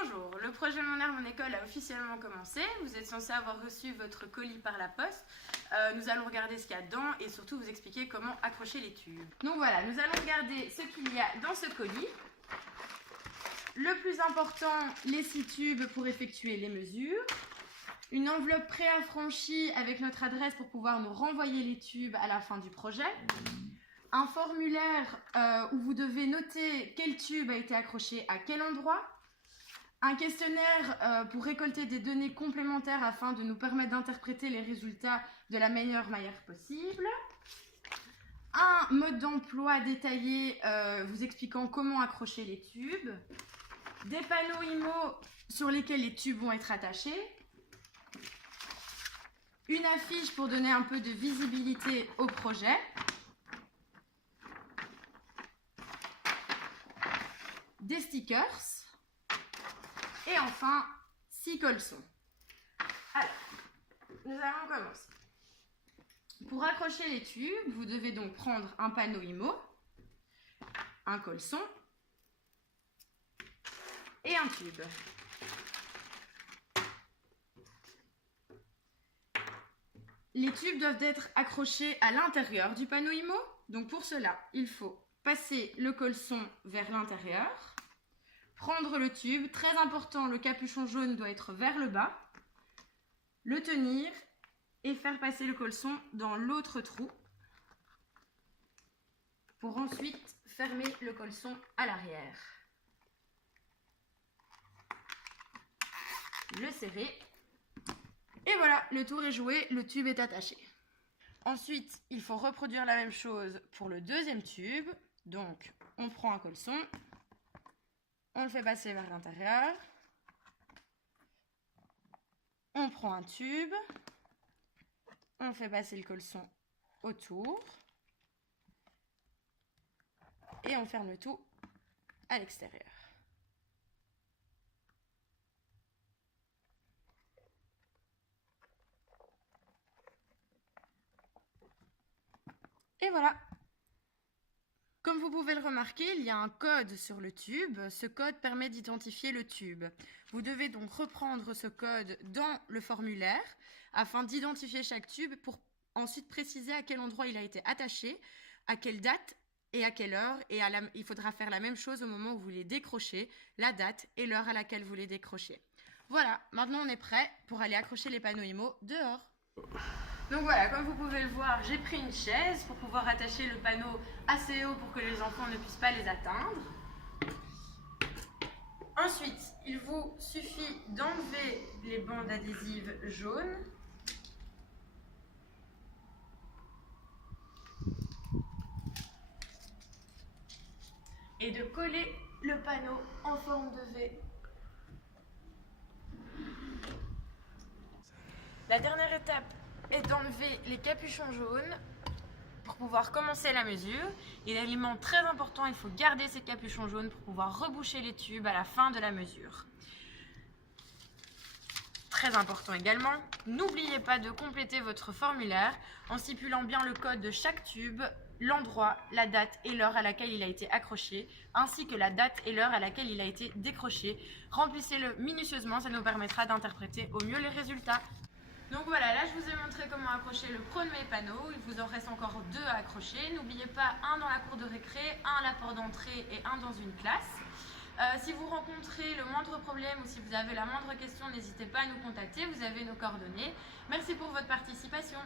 Bonjour, le projet Mon Air, Mon École a officiellement commencé. Vous êtes censé avoir reçu votre colis par la poste. Nous allons regarder ce qu'il y a dedans et surtout vous expliquer comment accrocher les tubes. Donc voilà, nous allons regarder ce qu'il y a dans ce colis. Le plus important, les 6 tubes pour effectuer les mesures. Une enveloppe préaffranchie avec notre adresse pour pouvoir nous renvoyer les tubes à la fin du projet. Un formulaire où vous devez noter quel tube a été accroché à quel endroit. Un questionnaire pour récolter des données complémentaires afin de nous permettre d'interpréter les résultats de la meilleure manière possible. Un mode d'emploi détaillé vous expliquant comment accrocher les tubes. Des panneaux IMO sur lesquels les tubes vont être attachés. Une affiche pour donner un peu de visibilité au projet. Des stickers. Et enfin, 6 colsons. Alors, nous allons commencer. Pour accrocher les tubes, vous devez donc prendre un panneau IMO, un colson et un tube. Les tubes doivent être accrochés à l'intérieur du panneau IMO. Donc pour cela, il faut passer le colson vers l'intérieur. Prendre le tube, très important, le capuchon jaune doit être vers le bas. Le tenir et faire passer le colson dans l'autre trou pour ensuite fermer le colson à l'arrière. Le serrer. Et voilà, le tour est joué, le tube est attaché. Ensuite, il faut reproduire la même chose pour le deuxième tube. Donc, on prend un colson. On le fait passer vers l'intérieur. On prend un tube. On fait passer le colson autour. Et on ferme le tout à l'extérieur. Et voilà. Comme vous pouvez le remarquer, il y a un code sur le tube. Ce code permet d'identifier le tube. Vous devez donc reprendre ce code dans le formulaire afin d'identifier chaque tube pour ensuite préciser à quel endroit il a été attaché, à quelle date et à quelle heure. Et il faudra faire la même chose au moment où vous les décrochez, la date et l'heure à laquelle vous les décrochez. Voilà, maintenant on est prêt pour aller accrocher les panneaux IMO dehors. Donc voilà, comme vous pouvez le voir, j'ai pris une chaise pour pouvoir attacher le panneau assez haut pour que les enfants ne puissent pas les atteindre. Ensuite, il vous suffit d'enlever les bandes adhésives jaunes. Et de coller le panneau en forme de V. La dernière étape est d'enlever les capuchons jaunes pour pouvoir commencer la mesure. Et l'élément très important, il faut garder ces capuchons jaunes pour pouvoir reboucher les tubes à la fin de la mesure. Très important également, n'oubliez pas de compléter votre formulaire en stipulant bien le code de chaque tube, l'endroit, la date et l'heure à laquelle il a été accroché, ainsi que la date et l'heure à laquelle il a été décroché. Remplissez-le minutieusement, ça nous permettra d'interpréter au mieux les résultats. Donc voilà, là je vous ai montré comment accrocher le premier panneau. Il vous en reste encore 2 à accrocher. N'oubliez pas un dans la cour de récré, un à la porte d'entrée et un dans une classe. Si vous rencontrez le moindre problème ou si vous avez la moindre question, n'hésitez pas à nous contacter, vous avez nos coordonnées. Merci pour votre participation.